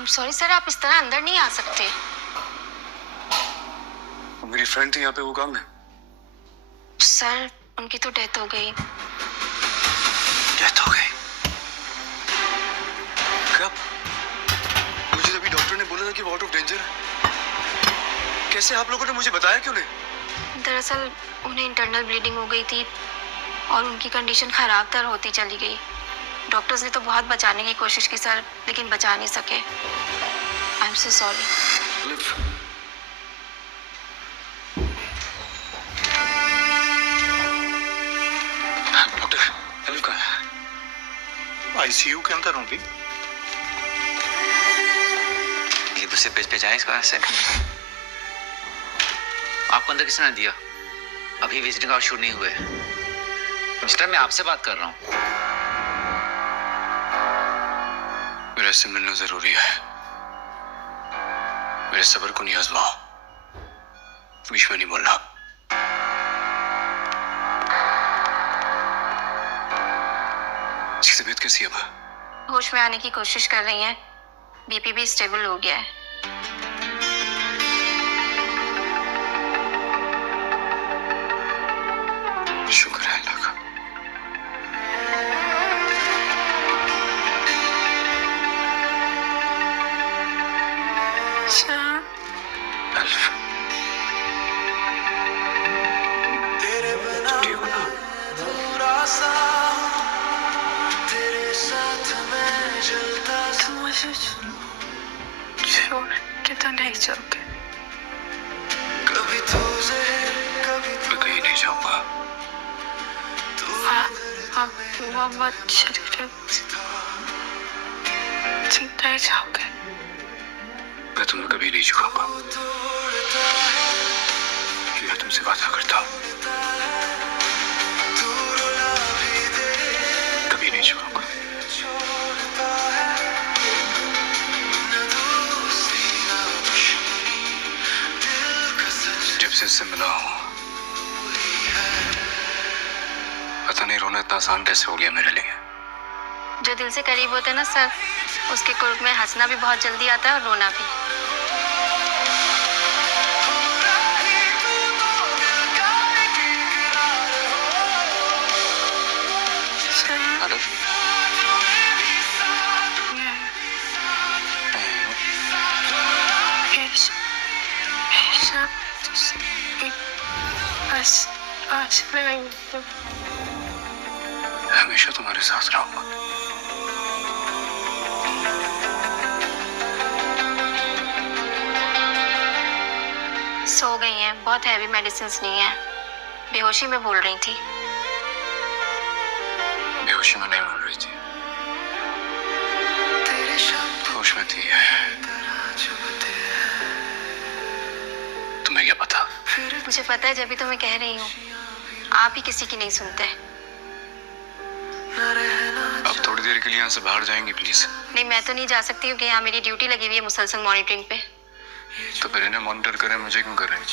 Am sorry sir, आप इस तरह अंदर नहीं आ सकते। मेरी फ्रेंड थी यहाँ पे, वो काम है। सर उनकी तो डेथ हो गई। डेथ हो गई? कब? मुझे अभी डॉक्टर ने बोला था कि वो आउट ऑफ डेंजर है। कैसे आप लोगों ने मुझे बताया क्यों नहीं? दरअसल उन्हें इंटरनल ब्लीडिंग हो गई थी और उनकी कंडीशन खराब तर होती चली गई। डॉक्टर्स ने तो बहुत बचाने की कोशिश की सर, लेकिन बचा नहीं सके। I am so sorry. Doctor अलिफ कहाँ है? आईसीयू के अंदर होंगी। ये दूसरे पेज पे जाए इसका से। आपको अंदर किसने दिया? अभी विजिटिंग आवर शुरू नहीं हुए। मिस्टर, मैं आपसे बात कर रहा हूँ। मेरा इससे मिलना जरूरी है। मेरे सब्र को नहीं आजमाओ। बीच में नहीं बोलना। इसकी तबीयत कैसी है अब? होश में आने की कोशिश कर रही हैं। बीपी भी स्टेबल हो गया है। शुक्र है अल्लाह का। अल्फ, तुम ठीक हो ना? तुम मुझे छोड़ के तो नहीं जाओगे? मैं कहीं नहीं जाऊंगा। आप मोहम्मद शरीफ चिंता ही जाओगे? मैं तुम्हें कभी नहीं छुड़ाऊंगा। मैं तुमसे वादा करता हूँ, कभी नहीं छुड़ाऊंगा। जब से इससे मिला हूँ, पता नहीं रोना इतना आसान कैसे हो गया मेरे लिए। जो दिल से करीब होते हैं ना सर, उसके कुर्ब में हंसना भी बहुत जल्दी आता है और रोना भी। हमेशा तुम्हारे साथ रहूंगा। सो गई हैं, बहुत हैवी मेडिसिन नहीं है। बेहोशी में बोल रही थी। बेहोशी में नहीं बोल रही थी, होश में थी। तुम्हें क्या पता? मुझे पता है, जब भी तो मैं कह रही हूँ। आप ही किसी की नहीं सुनते। अब थोड़ी देर के लिए यहाँ से बाहर जाएंगे प्लीज। नहीं, मैं तो नहीं जा सकती क्योंकि यहाँ मेरी ड्यूटी लगी हुई है मुसलसल मॉनिटरिंग पे। तो फिर इन्हें मॉनिटर करें, मुझे क्यों कर रहे हैं?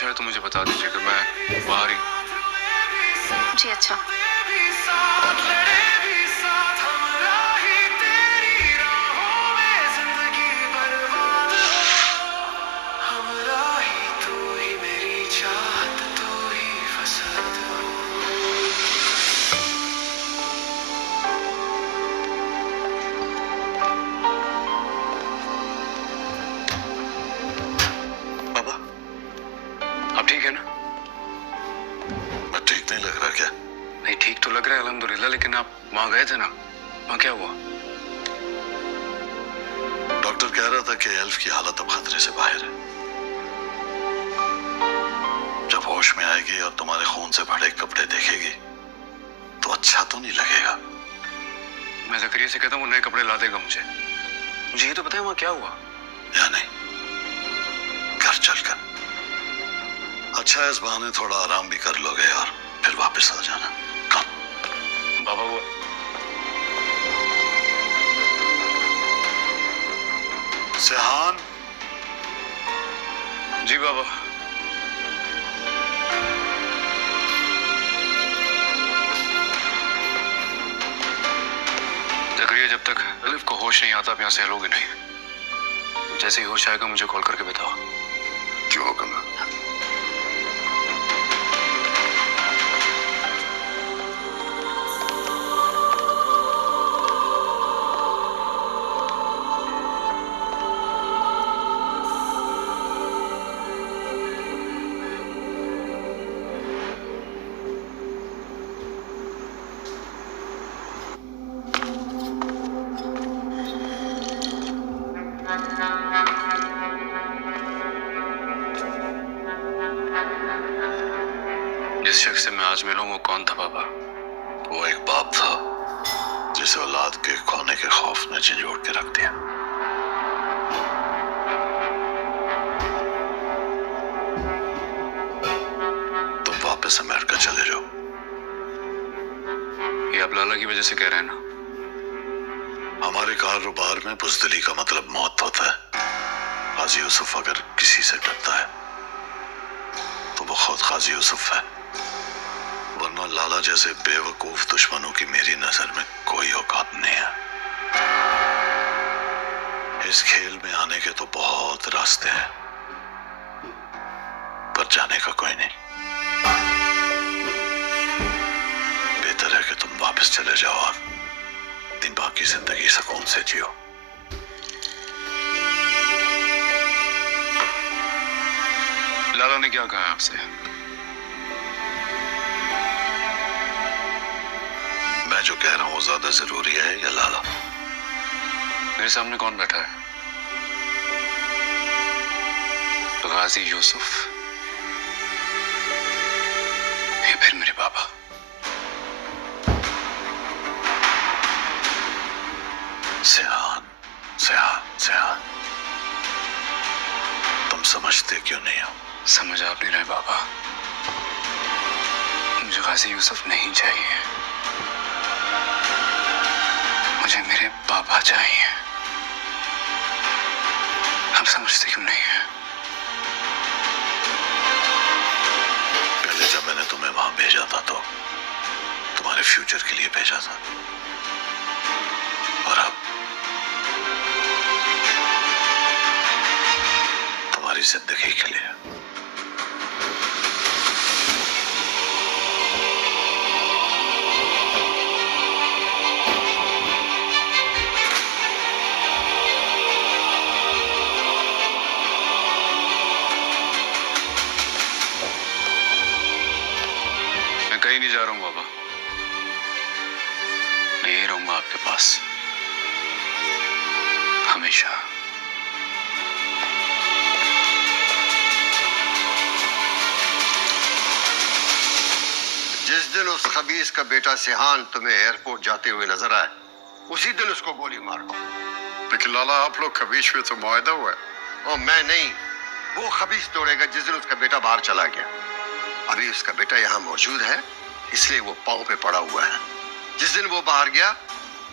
है तो मुझे बता दीजिएगा, मैं बाहर ही। जी अच्छा। ठीक है ना? मैं ठीक नहीं लग रहा क्या? नहीं, ठीक तो लग रहा है अल्हम्दुलिल्लाह, लेकिन आप वहां गए थे ना, वहां क्या हुआ? डॉक्टर कह रहा था कि एल्फ की हालत अब खतरे से बाहर है। जब होश में आएगी और तुम्हारे खून से भरे कपड़े देखेगी तो अच्छा तो नहीं लगेगा। मैं ज़करिया से कहता हूँ, नए कपड़े ला देगा मुझे। मुझे ये तो बताया वहां क्या हुआ? या नहीं, घर चलकर। अच्छा है, इस बहाने थोड़ा आराम भी कर लोगे और फिर वापस आ जाना। कम। बाबा वो सेहान। जी बाबा। जकरिया, जब तक अलिफ को होश नहीं आता आप यहाँ से हिलोगे नहीं। जैसे ही होश आएगा मुझे कॉल करके बताओ। क्यों हुक्म? जिस शख्स से मैं आज मिलूं वो कौन था बाबा? वो एक बाप था जिसे औलाद के खोने के खौफ ने झंझोड़ के रख दिया। तुम वापस अमेरिका चले जाओ। ये आप लाला की वजह से कह रहे हैं ना? हमारे कारोबार में बुज़दिली का मतलब मौत होता है। काजी यूसुफ अगर किसी से डरता है तो वो खुद काजी यूसुफ है, वरना लाला जैसे बेवकूफ दुश्मनों की मेरी नजर में कोई औकात नहीं है। इस खेल में आने के तो बहुत रास्ते हैं, पर जाने का कोई नहीं। बेहतर है कि तुम वापस चले जाओ और दिन बाकी जिंदगी सुकून से जियो। लाला ने क्या कहा आपसे? मैं जो कह रहा हूं वो ज्यादा जरूरी है या लाला? मेरे सामने कौन बैठा है? गाजी यूसुफ या फिर मेरे बाबा? सेहान, सेहान, सेहान, तुम समझते क्यों नहीं हो? समझ आप नहीं रहे बाबा। मुझे गाजी यूसुफ नहीं चाहिए, मुझे मेरे बाबा चाहिए। आप समझते क्यों नहीं है? पहले जब मैंने तुम्हें वहां भेजा था तो तुम्हारे फ्यूचर के लिए भेजा था, और अब तुम्हारी जिंदगी के लिए। कहीं नहीं जा रहा हूं बाबा, मैं यही रहूंगा आपके पास हमेशा। जिस दिन उस खबीस का बेटा सिहान तुम्हें एयरपोर्ट जाते हुए नजर आए, उसी दिन उसको गोली मार दो। लेकिन लाला, आप लोग के बीच में तो मुआहदा हुआ है। और मैं नहीं, वो खबीस तोड़ेगा जिस दिन उसका बेटा बाहर चला गया। अभी उसका बेटा यहाँ मौजूद है, इसलिए वो पांव पे पड़ा हुआ है। जिस दिन वो बाहर गया,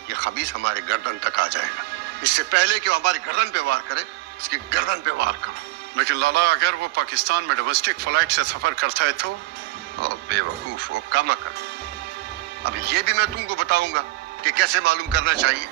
ये खबीस हमारे गर्दन तक आ जाएगा। इससे पहले कि वो हमारी गर्दन पे वार करे, उसकी गर्दन पे वार करो। लेकिन लाला, अगर वो पाकिस्तान में डोमेस्टिक फ्लाइट से सफर करता है तो? और बेवकूफ, वो कम अकल। अब ये भी मैं तुमको बताऊंगा कि कैसे मालूम करना चाहिए।